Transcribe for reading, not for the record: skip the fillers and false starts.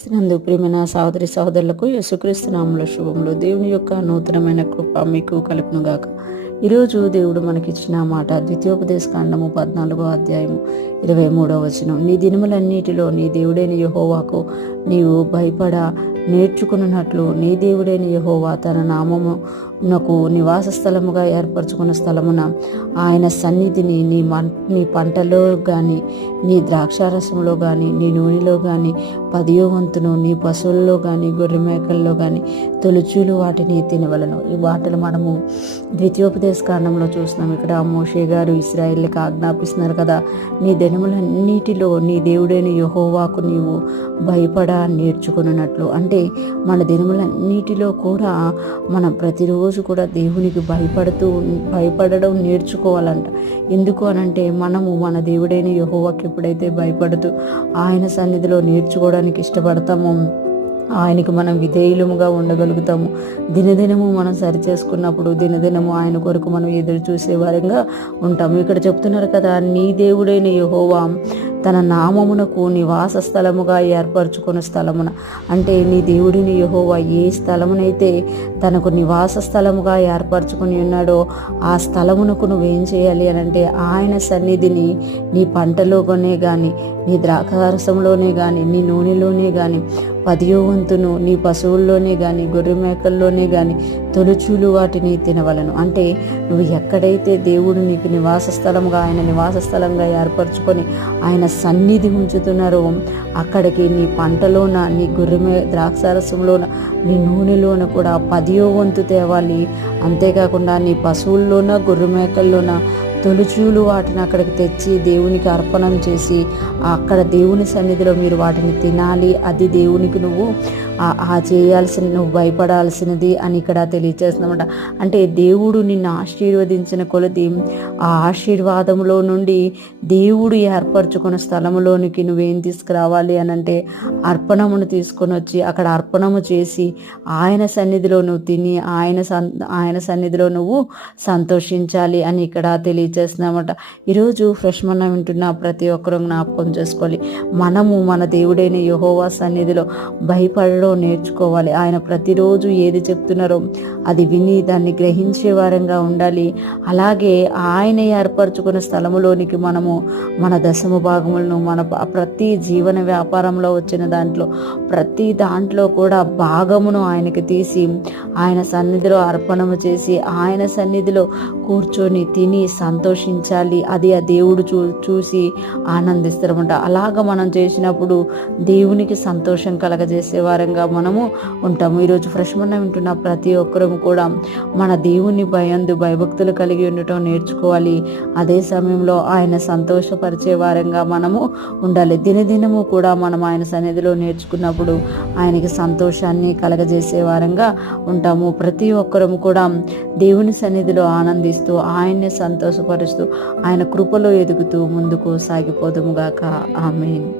నందు ప్రియమైన సహోదరి సహోదరులకు యేసుక్రీస్తు నామములో శుభములు. దేవుని యొక్క నూతనమైన కృప మీకు కలుగును గాక. ఈరోజు దేవుడు మనకిచ్చిన మాట ద్వితీయోపదేశ కాండము 14వ అధ్యాయము 23వ వచనం. నీ దినములన్నిటిలో నీ దేవుడైన యెహోవాకు నీవు భయపడ నేర్చుకున్నట్లు నీ దేవుడైన యెహోవా తన నామమునకు నివాస స్థలముగా ఏర్పరచుకున్న స్థలమున ఆయన సన్నిధిని నీ పంటలో కానీ, నీ ద్రాక్షారసంలో కానీ, నీ నూనెలో కానీ 10వ వంతును నీ పశువుల్లో కానీ, గొర్రె మేకల్లో కానీ తొలుచూలు వాటిని తినవలను. ఈ మాటలు మనము ద్వితీయోపదేశ కాండంలో చూస్తున్నాం. ఇక్కడ మోషే గారు ఇశ్రాయేలుకి ఆజ్ఞాపిస్తున్నారు కదా, నీ దినములన్నిటిలో నీ దేవుడైన యెహోవాకు నీవు భయపడ నేర్చుకున్నట్లు. అంటే మన దినములన్నిటిలో కూడా మనం ప్రతిరోజు కూడా దేవునికి భయపడడం నేర్చుకోవాలంట. ఎందుకు అనంటే మనము మన దేవుడైన యెహోవాకి ఎప్పుడైతే భయపడుతూ ఆయన సన్నిధిలో నేర్చుకోవడానికి ఇష్టపడతామో ఆయనకు మనం విధేయులముగా ఉండగలుగుతాము. దినదినము మనం సరి చేసుకున్నప్పుడు దినదినము ఆయన కొరకు మనం ఎదురు చూసే వారంగా ఉంటాము. ఇక్కడ చెప్తున్నారు కదా, నీ దేవుడైన యెహోవా తన నామమునకు నివాస స్థలముగా ఏర్పరచుకున్న స్థలమున. అంటే నీ దేవుడిని యెహోవా ఏ స్థలమునైతే తనకు నివాస స్థలముగా ఏర్పరచుకుని ఉన్నాడో ఆ స్థలమునకు నువ్వేం చేయాలి అనంటే ఆయన సన్నిధిని నీ పంటలోనే కానీ, నీ ద్రాక్షారసంలోనే కానీ, నీ నూనెలోనే కానీ 10వ వంతును నీ పశువుల్లోనే కానీ, గొర్రె మేకల్లోనే కానీ తొలుచూలు వాటిని తినవలను. అంటే నువ్వు ఎక్కడైతే దేవుడు నీకు నివాస స్థలంగా, ఆయన నివాస స్థలంగా ఏర్పరచుకొని ఆయన సన్నిధి ఉంచుతున్నారో అక్కడికి నీ పంటలోన, నీ ద్రాక్షారసంలోన, నీ నూనెలోన కూడా 10వ వంతు తేవాలి. అంతేకాకుండా నీ పశువుల్లోన, గొర్రె మేకల్లోన తొలుచూలు వాటిని అక్కడికి తెచ్చి దేవునికి అర్పణం చేసి అక్కడ దేవుని సన్నిధిలో మీరు వాటిని తినాలి. అది దేవునికి నువ్వు నువ్వు భయపడాల్సినది అని ఇక్కడ తెలియజేస్తున్నామంట. అంటే దేవుడు నిన్ను ఆశీర్వదించిన కొలది ఆ ఆశీర్వాదంలో నుండి దేవుడు ఏర్పరచుకున్న స్థలంలోనికి నువ్వేం తీసుకురావాలి అనంటే అర్పణమును తీసుకొని వచ్చి అక్కడ అర్పణము చేసి ఆయన సన్నిధిలో నువ్వు తిని ఆయన సన్నిధిలో నువ్వు సంతోషించాలి అని ఇక్కడ తెలియజేస్తున్నామట. ఈరోజు ఫ్రెష్ మన్నా వింటున్న ప్రతి ఒక్కరూ జ్ఞాపకం చేసుకోవాలి, మనము మన దేవుడైన యెహోవా సన్నిధిలో భయపడడం నేర్చుకోవాలి. ఆయన ప్రతిరోజు ఏది చెప్తున్నారో అది విని దాన్ని గ్రహించే వారంగా ఉండాలి. అలాగే ఆయన ఏర్పరచుకున్న స్థలములోనికి మనము మన దశమ భాగములను, మన ప్రతి జీవన వ్యాపారంలో వచ్చిన దాంట్లో ప్రతి దాంట్లో కూడా భాగమును ఆయనకి తీసి ఆయన సన్నిధిలో అర్పణము చేసి ఆయన సన్నిధిలో కూర్చొని తిని సంతోషించాలి. అది ఆ దేవుడు చూసి ఆనందిస్తారన్నమాట. అలాగ మనం చేసినప్పుడు దేవునికి సంతోషం కలగజేసే వారంగా మనము ఉంటాము. ఈరోజు ఫ్రెష్ మన్నా వింటున్న ప్రతి ఒక్కరూ కూడా మన దేవుని భయభక్తులు కలిగి ఉండటం నేర్చుకోవాలి. అదే సమయంలో ఆయన సంతోషపరిచే వారంగా మనము ఉండాలి. దినదినము కూడా మనం ఆయన సన్నిధిలో నేర్చుకున్నప్పుడు ఆయనకి సంతోషాన్ని కలగజేసే వారంగా ఉంటాము. ప్రతి ఒక్కరూ కూడా దేవుని సన్నిధిలో ఆనందిస్తూ ఆయన్ని సంతోషపరుస్తూ ఆయన కృపలో ఎదుగుతూ ముందుకు సాగిపోదుముగాక. ఆమేన్.